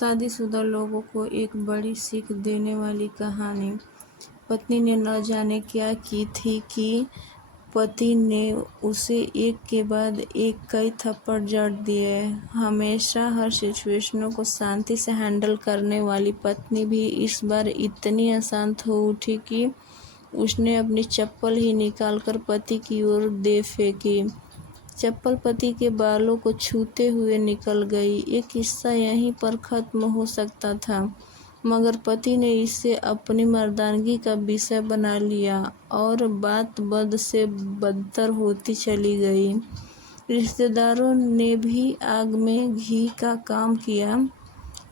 शादीशुदा लोगों को एक बड़ी सीख देने वाली कहानी। पत्नी ने न जाने क्या की थी कि पति ने उसे एक के बाद एक कई थप्पड़ जड़ दिए। हमेशा हर सिचुएशनों को शांति से हैंडल करने वाली पत्नी भी इस बार इतनी अशांत हो उठी कि उसने अपनी चप्पल ही निकालकर पति की ओर दे फेंकी। चप्पल पति के बालों को छूते हुए निकल गई। ये किस्सा यहीं पर खत्म हो सकता था, मगर पति ने इसे अपनी मर्दानगी का विषय बना लिया और बात बद से बदतर होती चली गई। रिश्तेदारों ने भी आग में घी का काम किया।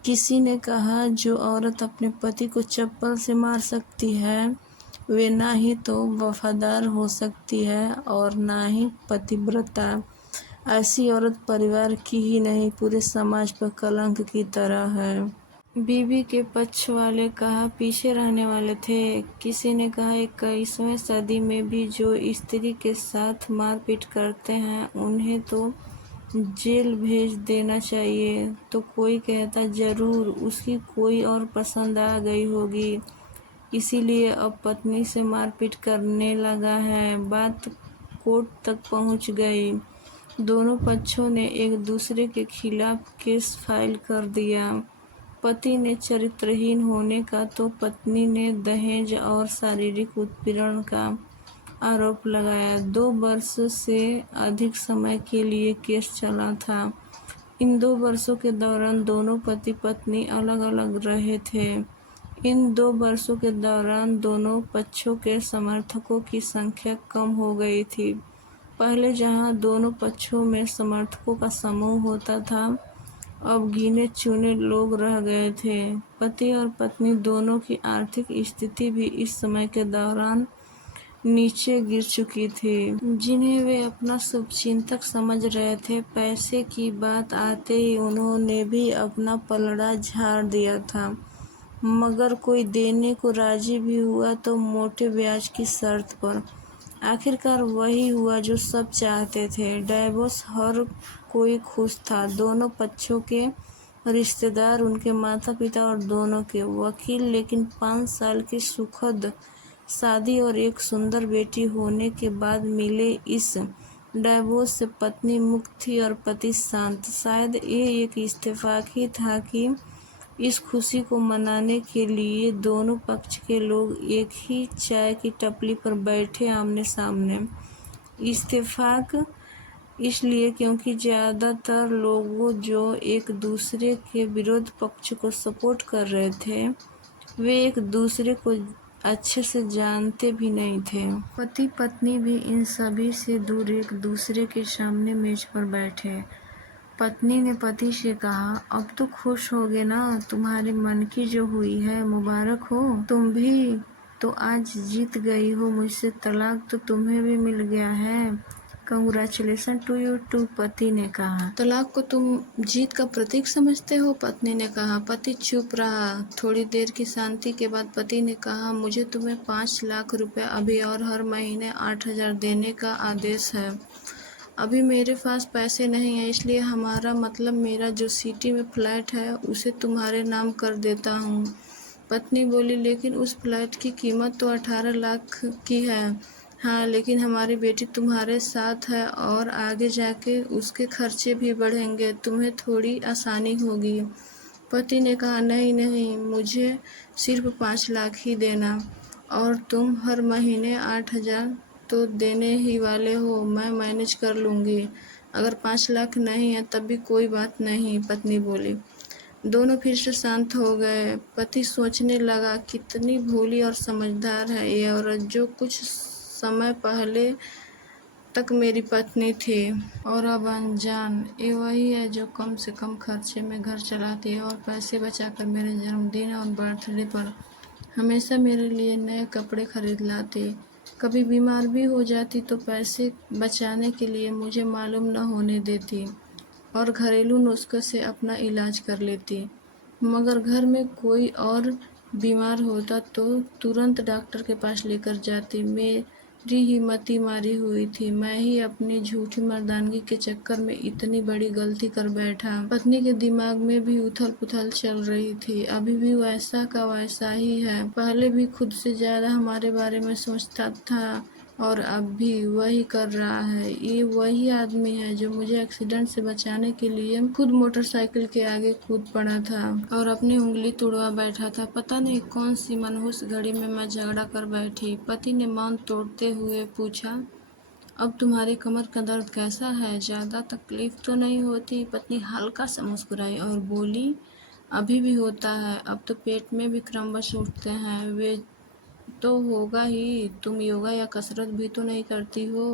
किसी ने कहा, जो औरत अपने पति को चप्पल से मार सकती है वे ना ही तो वफादार हो सकती है और ना ही पतिव्रता। ऐसी औरत परिवार की ही नहीं पूरे समाज पर कलंक की तरह है। बीवी के पक्ष वाले कहा पीछे रहने वाले थे। किसी ने कहा 21वीं सदी में भी जो स्त्री के साथ मारपीट करते हैं उन्हें तो जेल भेज देना चाहिए। तो कोई कहता जरूर उसकी कोई और पसंद आ गई होगी, इसीलिए अब पत्नी से मारपीट करने लगा है। बात कोर्ट तक पहुंच गई। दोनों पक्षों ने एक दूसरे के खिलाफ केस फाइल कर दिया। पति ने चरित्रहीन होने का तो पत्नी ने दहेज और शारीरिक उत्पीड़न का आरोप लगाया। 2 वर्ष से अधिक समय के लिए केस चला था। इन 2 वर्षों के दौरान दोनों पति पत्नी अलग अलग रहे थे। इन 2 वर्षों के दौरान दोनों पक्षों के समर्थकों की संख्या कम हो गई थी। पहले जहां दोनों पक्षों में समर्थकों का समूह होता था, अब गिने चुने लोग रह गए थे। पति और पत्नी दोनों की आर्थिक स्थिति भी इस समय के दौरान नीचे गिर चुकी थी। जिन्हें वे अपना शुभचिंतक समझ रहे थे, पैसे की बात आते ही उन्होंने भी अपना पलड़ा झाड़ दिया था। मगर कोई देने को राजी भी हुआ तो मोटे ब्याज की शर्त पर। आखिरकार वही हुआ जो सब चाहते थे। डाइवोर्स। हर कोई खुश था। दोनों पक्षों के रिश्तेदार, उनके माता पिता और दोनों के वकील। लेकिन 5 साल की सुखद शादी और एक सुंदर बेटी होने के बाद मिले इस डाइवोर्स से पत्नी मुक्त थी और पति शांत। शायद ये एक इत्तेफाक ही था कि इस खुशी को मनाने के लिए दोनों पक्ष के लोग एक ही चाय की टपली पर बैठे आमने सामने। इत्तेफाक इसलिए क्योंकि ज़्यादातर लोग जो एक दूसरे के विरोध पक्ष को सपोर्ट कर रहे थे, वे एक दूसरे को अच्छे से जानते भी नहीं थे। पति पत्नी भी इन सभी से दूर एक दूसरे के सामने मेज पर बैठे। पत्नी ने पति से कहा, अब तो खुश होगे ना, तुम्हारे मन की जो हुई है मुबारक हो। तुम भी तो आज जीत गई हो मुझसे, तलाक तो तुम्हें भी मिल गया है। Congratulation to you too. पति ने कहा। तलाक को तुम जीत का प्रतीक समझते हो? पत्नी ने कहा। पति चुप रहा। थोड़ी देर की शांति के बाद पति ने कहा, मुझे तुम्हें 5 लाख रुपए अभी और हर महीने 8,000 देने का आदेश है। अभी मेरे पास पैसे नहीं है, इसलिए हमारा मतलब मेरा जो सिटी में फ्लैट है उसे तुम्हारे नाम कर देता हूँ। पत्नी बोली, लेकिन उस फ्लैट की कीमत तो 18 लाख की है। हाँ, लेकिन हमारी बेटी तुम्हारे साथ है और आगे जाके उसके खर्चे भी बढ़ेंगे, तुम्हें थोड़ी आसानी होगी। पति ने कहा, नहीं नहीं, मुझे सिर्फ 5 लाख ही देना और तुम हर महीने 8,000 तो देने ही वाले हो, मैं मैनेज कर लूँगी। अगर 5 लाख नहीं है तब भी कोई बात नहीं। पत्नी बोली। दोनों फिर से शांत हो गए। पति सोचने लगा, कितनी भोली और समझदार है ये औरत, जो कुछ समय पहले तक मेरी पत्नी थी और अब अनजान। ये वही है जो कम से कम खर्चे में घर चलाती है और पैसे बचाकर मेरे जन्मदिन और बर्थडे पर हमेशा मेरे लिए नए कपड़े खरीद लाती। कभी बीमार भी हो जाती तो पैसे बचाने के लिए मुझे मालूम न होने देती और घरेलू नुस्खे से अपना इलाज कर लेती। मगर घर में कोई और बीमार होता तो तुरंत डॉक्टर के पास लेकर जाती। ही मती मारी हुई थी। मैं ही अपनी झूठी मर्दानगी के चक्कर में इतनी बड़ी गलती कर बैठा। पत्नी के दिमाग में भी उथल पुथल चल रही थी। अभी भी वैसा का वैसा ही है। पहले भी खुद से ज्यादा हमारे बारे में सोचता था और अब भी वही कर रहा है। ये वही आदमी है जो मुझे एक्सीडेंट से बचाने के लिए खुद मोटरसाइकिल के आगे कूद पड़ा था और अपनी उंगली तुड़वा बैठा था। पता नहीं कौन सी मनहूस घड़ी में मैं झगड़ा कर बैठी। पति ने मौन तोड़ते हुए पूछा, अब तुम्हारी कमर का दर्द कैसा है? ज्यादा तकलीफ तो नहीं होती? पत्नी हल्का सा मुस्कुराई और बोली, अभी भी होता है। अब तो पेट में भी क्रमवश उठते हैं। वे तो होगा ही। तुम योगा या कसरत भी तो नहीं करती हो।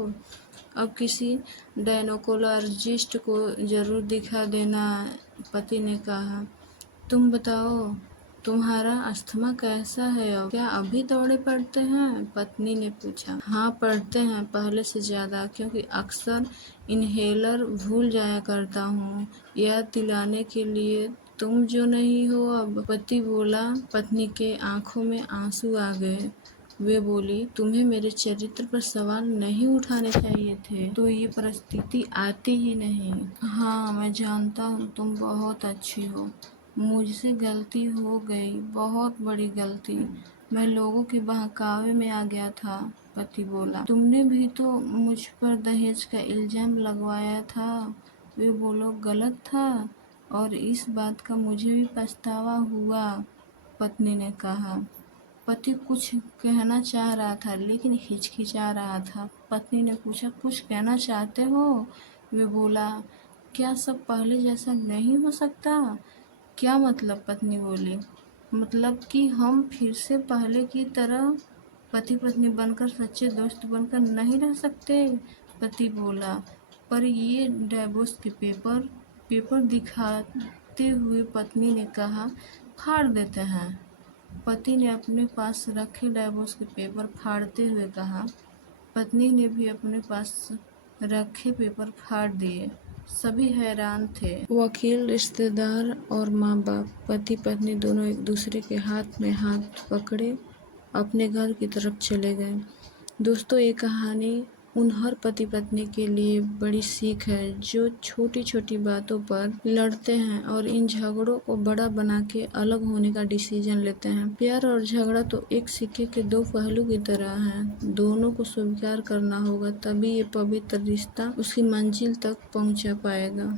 अब किसी डायनोकोलॉजिस्ट को जरूर दिखा देना। पति ने कहा, तुम बताओ, तुम्हारा अस्थमा कैसा है और क्या अभी दौरे पड़ते हैं? पत्नी ने पूछा। हाँ पड़ते हैं, पहले से ज्यादा, क्योंकि अक्सर इनहेलर भूल जाया करता हूँ याद दिलाने के लिए। तुम जो नहीं हो अब। पति बोला। पत्नी के आंखों में आंसू आ गए। वे बोली, तुम्हें मेरे चरित्र पर सवाल नहीं उठाने चाहिए थे, तो ये परिस्थिति आती ही नहीं। हाँ मैं जानता हूँ तुम बहुत अच्छी हो। मुझसे गलती हो गई, बहुत बड़ी गलती। मैं लोगों के बहकावे में आ गया था। पति बोला। तुमने भी तो मुझ पर दहेज का इल्जाम लगवाया था। वे बोलो गलत था और इस बात का मुझे भी पछतावा हुआ। पत्नी ने कहा। पति कुछ कहना चाह रहा था लेकिन हिचकिचा रहा था। पत्नी ने पूछा, कुछ कहना चाहते हो? वे बोला, क्या सब पहले जैसा नहीं हो सकता? क्या मतलब? पत्नी बोली, मतलब कि हम फिर से पहले की तरह पति पत्नी बनकर, सच्चे दोस्त बनकर नहीं रह सकते? पति बोला, पर ये डिवोर्स के पेपर दिखाते हुए पत्नी ने कहा, फाड़ देते हैं। पति ने अपने पास रखे डिवोर्स के पेपर फाड़ते हुए कहा। पत्नी ने भी अपने पास रखे पेपर फाड़ दिए। सभी हैरान थे। वकील, रिश्तेदार और माँ बाप, पति पत्नी दोनों एक दूसरे के हाथ में हाथ पकड़े अपने घर की तरफ चले गए। दोस्तों, ये कहानी उन हर पति पत्नी के लिए बड़ी सीख है जो छोटी छोटी बातों पर लड़ते हैं और इन झगड़ों को बड़ा बना के अलग होने का डिसीजन लेते हैं। प्यार और झगड़ा तो एक सिक्के के दो पहलू की तरह हैं। दोनों को स्वीकार करना होगा, तभी ये पवित्र रिश्ता उसकी मंजिल तक पहुंचा पाएगा।